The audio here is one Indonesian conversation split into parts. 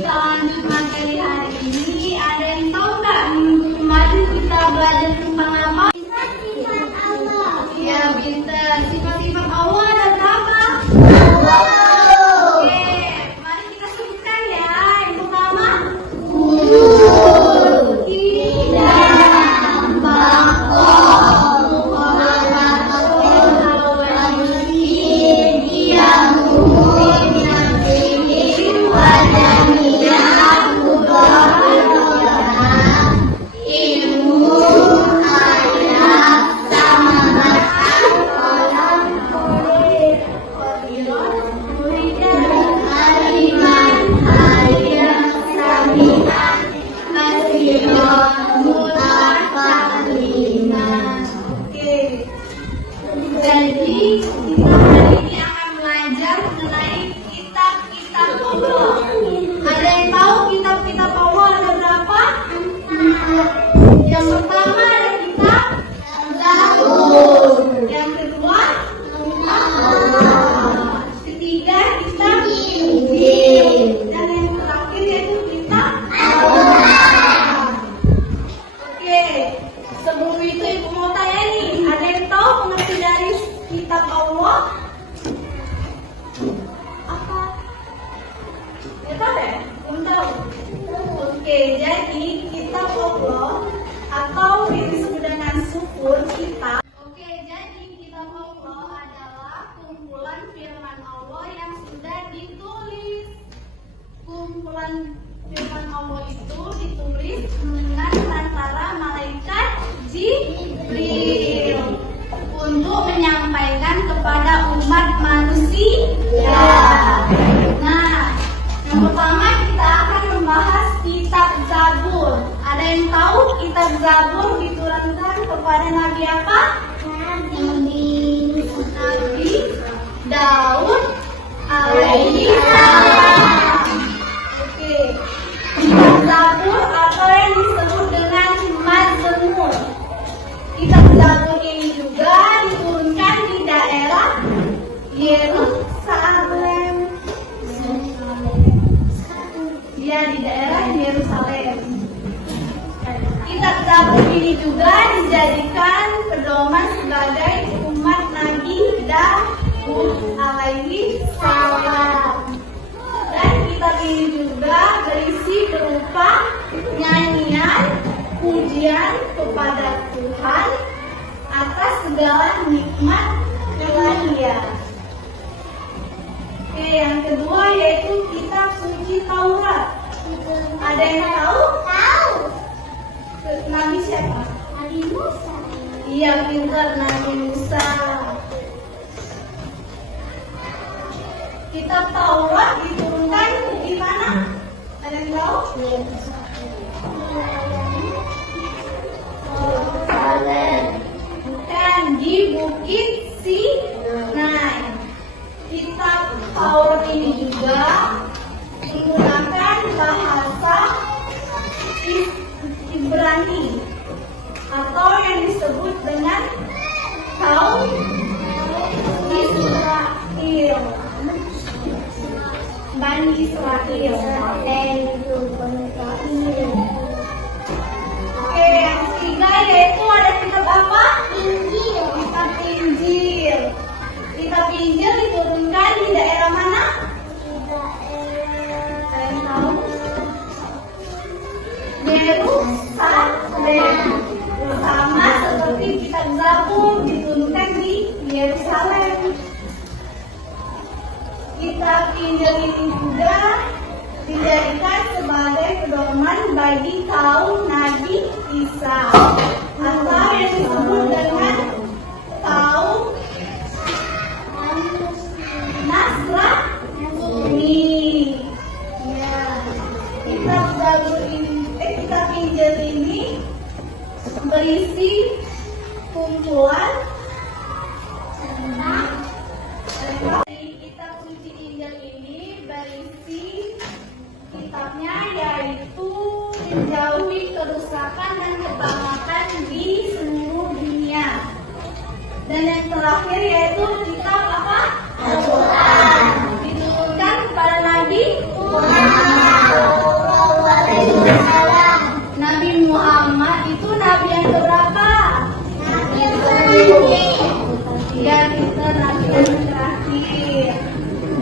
kita lanjut materi hari ini. Ada yang tahu nggak minggu kemarin kita belajar tentang apa? Sifat-sifat Allah. Ya, pintar. Sifat-sifat Allah ada berapa? Oke, mari kita sebutkan ya. Yang pertama, jadi kita hari ini akan belajar mengenai kitab-kitab Allah. Ada yang tahu kitab-kitab Allah ada berapa? Yang pertama ada kitab Zabur. Yang kedua, ketiga kitab Injil. Dan yang terakhir yaitu kitab Al-Quran. Oke, sebelum itu ibu mau tanya nih, ada yang tahu pengerti dari kitab Allah? Apa? Ya tahu ya? Belum tahu? Oke, jadi kitab Allah atau yang disebut dengan sufur kitab. Oke, jadi kitab Allah adalah kumpulan firman Allah yang sudah ditulis. Kumpulan firman Allah itu ditulis dengan antara malaikat Jibril untuk menyampaikan kepada umat manusia. Nah, yang pertama kita akan membahas kitab Zabur. Ada yang tahu kitab Zabur diturunkan kepada Nabi apa? Nabi Daud alaihi salam. Oke. Kitab Zabur atau yang disebut dengan Mazmur. Kitab Zabur ini juga diturunkan di daerah Yerusalem. Ya, di daerah Yerusalem. Kitab Zabur ini juga dijadikan pedoman sebagai umat Nabi Daud alaihi salam. Dan kitab ini juga berisi berupa nyanyian pujian kepada Tuhan atas segala nikmat ilahiyah. Oke, yang kedua yaitu kitab suci Taurat. Ada yang tahu? Tahu. Nabi siapa? Nabi Musa. Iya, pintar, Nabi Musa. Kitab Taurat diturunkan di mana? Ada yang tahu? Bukan, di Bukit Sinai. Kitab Taurat ini juga menggunakan bahasa Ibrani atau yang disebut dengan kaum Israel. Bani Israel. Oke, yang ketiga yaitu ada kitab apa? Injil. Kitab Injil. Kitab Injil diturunkan di daerah mana? Ada yang tahu? Yerusalem. Sama seperti kitab Zabur diturunkan di Yerusalem. Kitab Injil ini juga dijadikan sebagai pedoman bagi kaum Nabi Isa atau yang disebut dengan kaum Nasrani. Ya, kitab Zabur ini, kitab Injil ini berisi kumpulan kitab suci Injil ini berisi kitabnya yaitu menjauhi kerusakan dan kebanyakan di seluruh dunia. Dan yang terakhir yaitu kitab apa? Al-Quran. Diturunkan kepada Nabi Muhammad. Ya, kita nabi yang terakhir.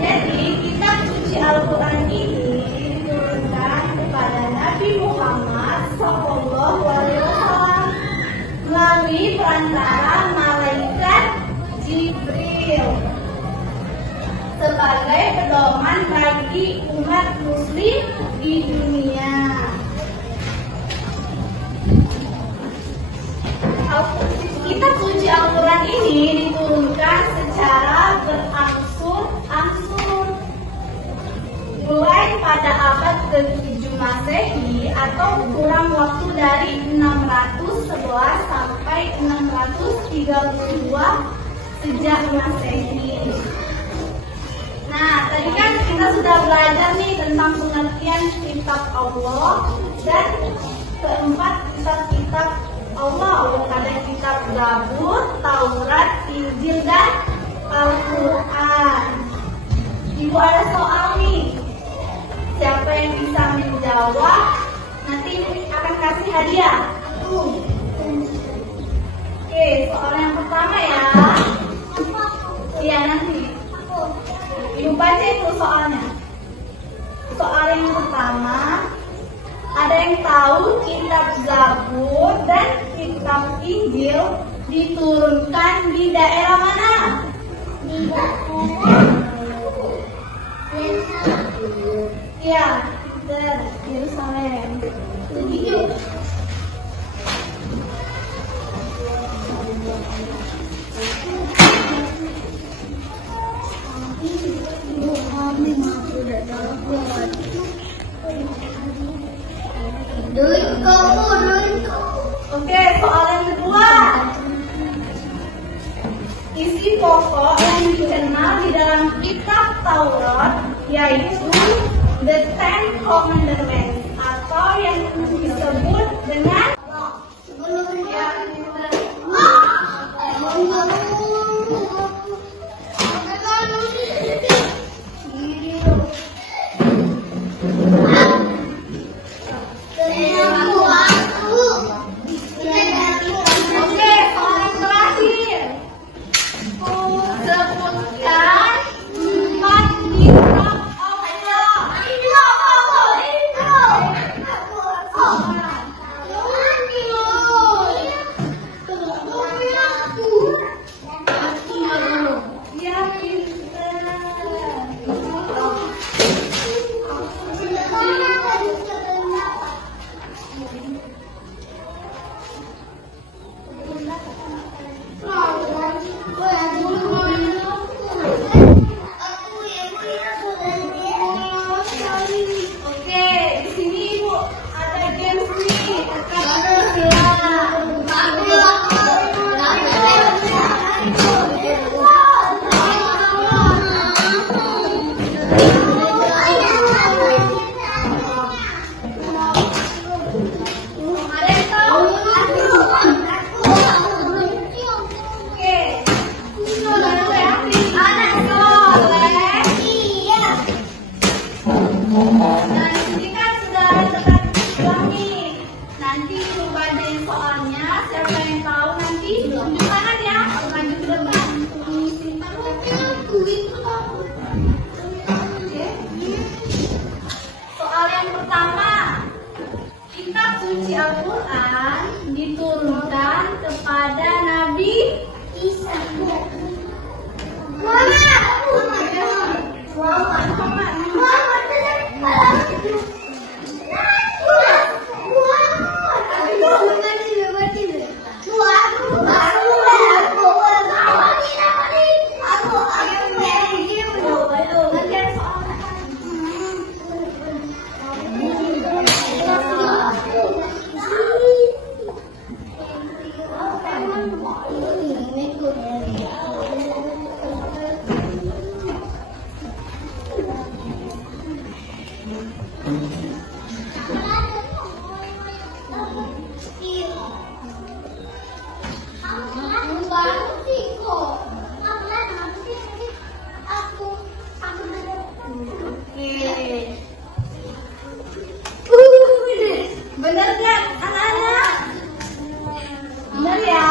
Jadi kitab suci Al-Quran ini diturunkan kepada Nabi Muhammad SAW melalui perantara malaikat Jibril sebagai pedoman bagi umat muslim di dunia. Kitab suci Al-Quran ini diturunkan secara berangsur-angsur mulai pada abad ke-7 Masehi atau kurang waktu dari 611 sampai 632 sejak Masehi. Nah, tadi kan kita sudah belajar nih tentang pengertian kitab Allah dan keempat kitab Allah, ada kitab Zabur, Taurat, Injil, dan Al-Quran. Ibu ada soal nih. Siapa yang bisa menjawab, nanti akan kasih hadiah. Oke, soal yang pertama ya. Iya, nanti. Ibu baca itu soalnya. Soal yang pertama, ada yang tahu kitab Zabur dan kitab Injil diturunkan di daerah mana? Di daerah ya, Yerusalem. Setuju? Oke, soal yang kedua. Isi pokok yang dikenal di dalam kitab Taurat yaitu The Ten Commandments atau yang disebut dengan suci Al-Quran diturunkan kepada Nabi Isa. Bener kan anak-anak? Bener ya?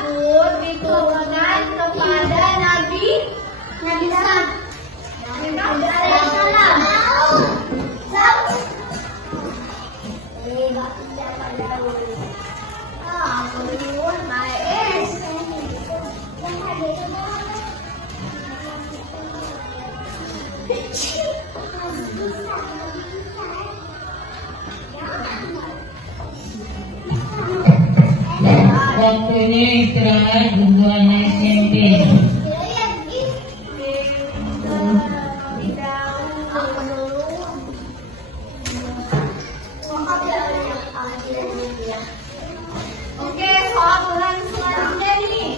tersebut diturunkan kepada Nabi Isa. Waktunya istirahat dulu anak SMP. Oke, soal selanjutnya nih.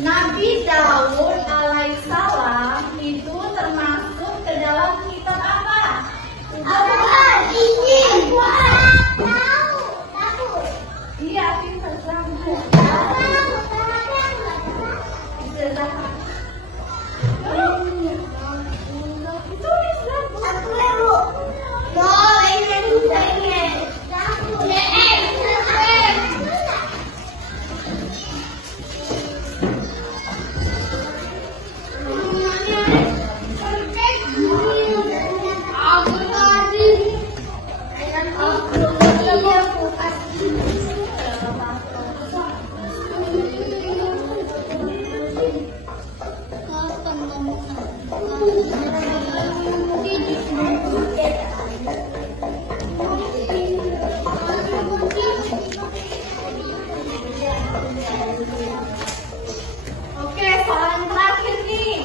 Nabi Daud alaihissalam itu termasuk ke dalam kitab apa? Al-Quran, Injil, Iya, pintar banget. Oke, soal yang terakhir nih.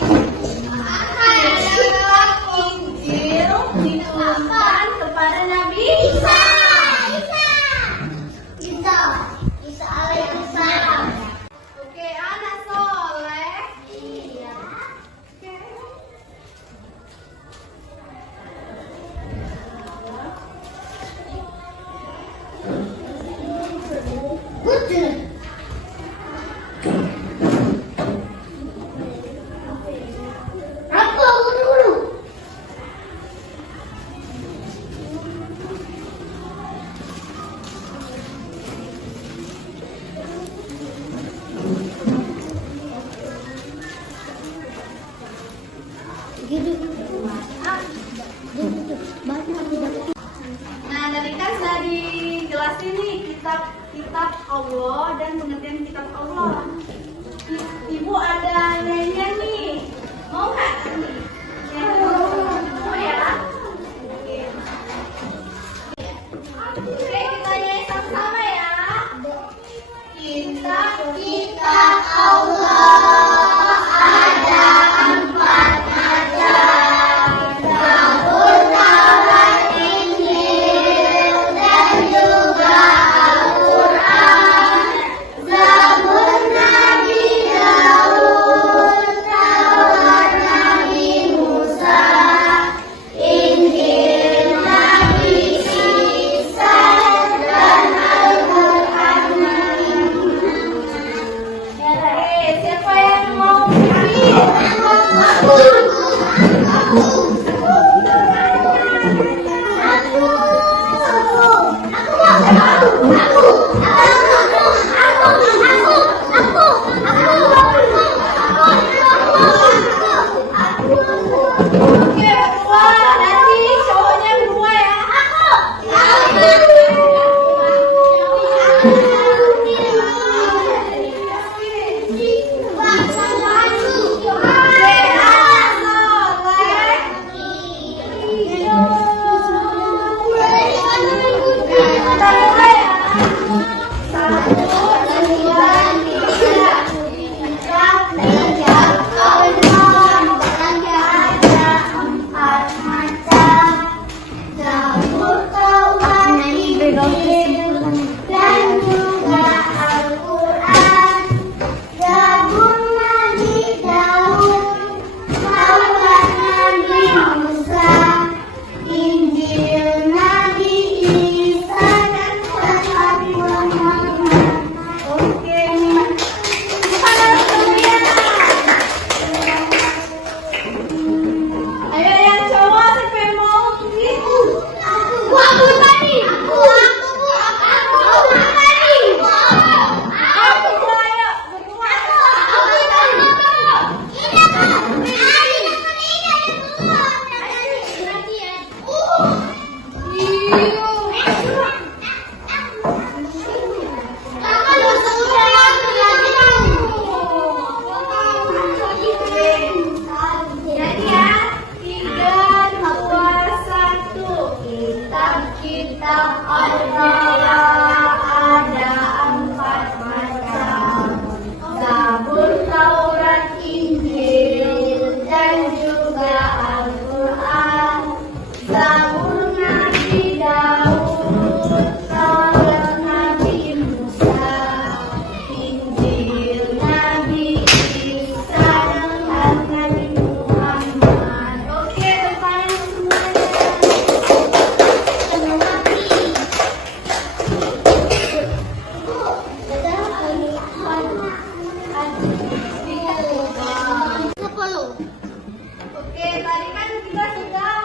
Kitab Injil diturunkan kepada Nabi Isa. Isa alaihissalam. Oke, anak soleh. Iya. Oke. Betul. Aku dulu. Nah, tadi kan sudah dijelasin nih kitab Allah dan pengertian kitab Allah. Ibu ada nyanyian nih. Mau nggak? Mau ya? Oke, kita nyanyi sama-sama ya. Kitab Allah ada 4 macam. Zabur, Taurat, Injil, dan juga Al-Quran. Zabur Nabi Daud, Taurat Nabi Musa, Injil Nabi Isa, dan Al-Quran Nabi Muhammad. siapa yang mau nyanyi? Oke, berdua. Nanti cowoknya berdua ya. Kita mulai ya. Oke, tadi kan kita sudah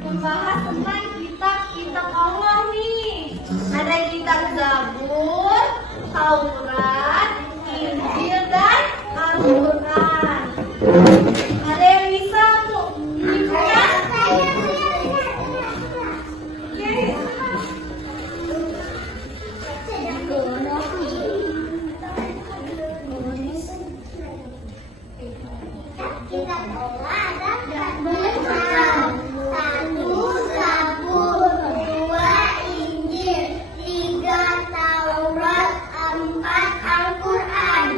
membahas tentang kitab-kitab Allah nih. Ada kitab Zabur, Taurat, Injil, dan Al-Quran. Ada yang bisa tuh menyimpulkan? Kitab Allah ada benar. 1 Zabur, 2 Injil, 3 Taurat, 4 Al-Quran.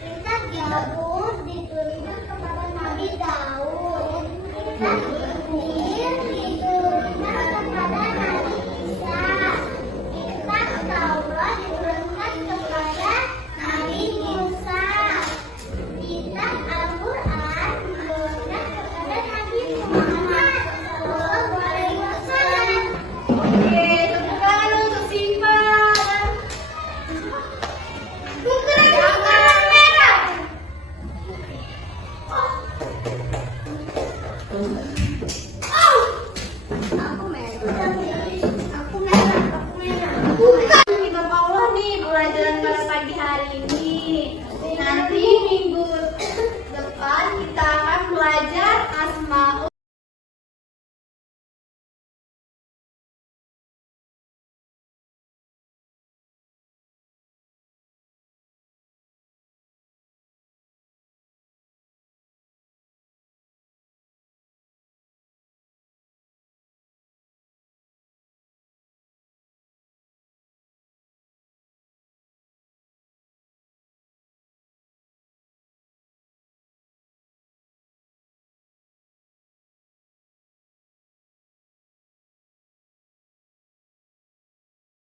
Kitab Zabur dituliskan kepada Nabi Daud. Kitab Injil dituliskan kepada Nabi Isa. Kitab Taurat dituliskan kepada Nabi Musa. Kitab Al-Quran dituliskan kepada Nabi Muhammad SAW. Oke, tepuk tangan untuk Simba. Bukan warna merah. Aku merah. Aku merah. Bukan kitab Allah nih pelajaran pada pagi hari ini. Nanti minggu depan kita akan belajar